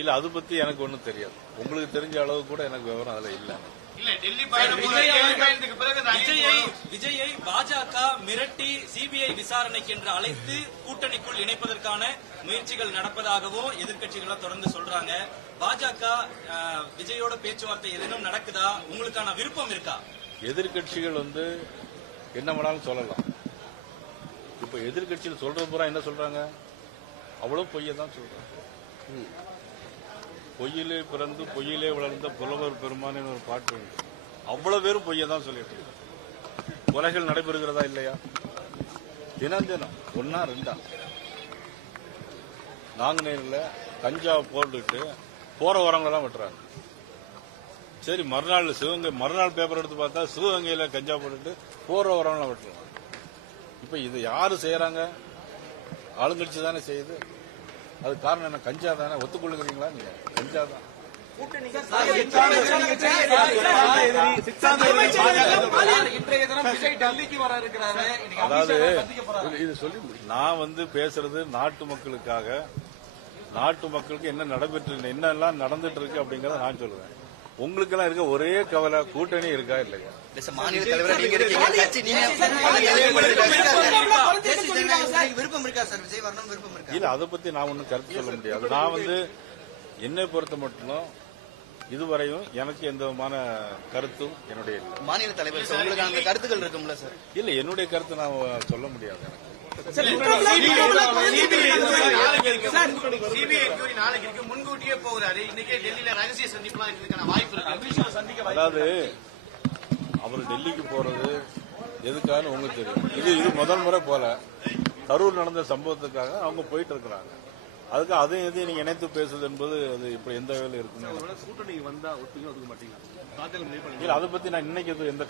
இல்ல அது பத்தி எனக்கு ஒண்ணும் தெரியாது. உங்களுக்கு தெரிஞ்ச அளவு கூட எனக்கு விவரம் அதுல இல்ல. விஜயை பாஜக மிரட்டி சிபிஐ விசாரணைக்கு என்று அழைத்து கூட்டணிக்குள் இணைப்பதற்கான முயற்சிகள் நடப்பதாகவும் எதிர்க்கட்சிகள் தொடர்ந்து சொல்றாங்க. பாஜக விஜயோட பேச்சுவார்த்தை எதுவும் நடக்குதா? உங்களுக்கான விருப்பம் இருக்கா? எதிர்க்கட்சிகள் என்ன வேணாலும் சொல்லலாம். இப்ப எதிர்க்கட்சியில் சொல்றது பூரா என்ன சொல்றாங்க? அவ்வளவு பொய்யை தான் சொல்றாங்க. பொய்யிலே பிறந்து பொய்யிலே வளர்ந்த புலவர் பெருமான் ஒரு பாட்டு உண்டு. அவ்வளவு பேரும் பொய்யை தான் சொல்லிட்டு கொலைகள் நடைபெறுகிறதா இல்லையா? தினம் தினம் ஒன்னா ரெண்டா நாங்குநேரில் கஞ்சா போட்டுட்டு போற வரவங்கலாம் வெட்டுறாங்க. சரி, மறுநாள் பேப்பர் எடுத்து பார்த்தா சிவகங்கையில கஞ்சா போட்டுட்டு போற வரவங்களாம் வெட்டுறாங்க. இப்ப இது யாரு செய்யறாங்க? ஆளுங்கட்சி தானே செய்யுது. அது காரணம் என்ன? கஞ்சா தானே. ஒத்துக்கொள்ளுகிறீங்களா? நீங்க கஞ்சா தான். அதாவது இது சொல்லி நான் பேசுறது நாட்டு மக்களுக்காக. நாட்டு மக்களுக்கு என்ன நடைபெற்று என்னெல்லாம் நடந்துட்டு இருக்கு அப்படிங்கறத நான் சொல்லுவேன். உங்களுக்கு எல்லாம் இருக்க ஒரே கவலை கூட்டணி இருக்கா இல்லையா? மாநில தலைவர் விருப்பம் இருக்கா சார்? விஜய் வரணும் விருப்பம் இருக்கா? இல்ல, அதை பத்தி நான் ஒன்னும் கருத்து சொல்ல முடியாது. நான் என்னை பொறுத்த மட்டும் இதுவரையும் எனக்கு எந்த விதமான கருத்தும் என்னுடைய மாநில தலைவர் உங்களுக்கு அந்த கருத்துக்கள் இருக்கும்ல சார்? இல்ல, என்னுடைய கருத்து நான் சொல்ல முடியாது. எனக்கு முன்கூட்டியே போகிறாரு. இன்னைக்கே டெல்லியில ரகசிய சந்திப்புலாம் வாய்ப்பு. அதாவது அவர் டெல்லிக்கு போறது எதுக்காக உங்களுக்கு தெரியும். இது முதல் முறை போல கரூர் நடந்த சம்பவத்துக்காக அவங்க போயிட்டு இருக்கிறாங்க. அதுக்கு அதையும் எதையும் நீங்க இணைத்து பேசுது என்பது அது இப்ப எந்த வேலை இருக்குன்னு கூட்டணி வந்தா ஒத்துக்க மாட்டீங்க. அதை பத்தி நான் இன்னைக்கு எந்த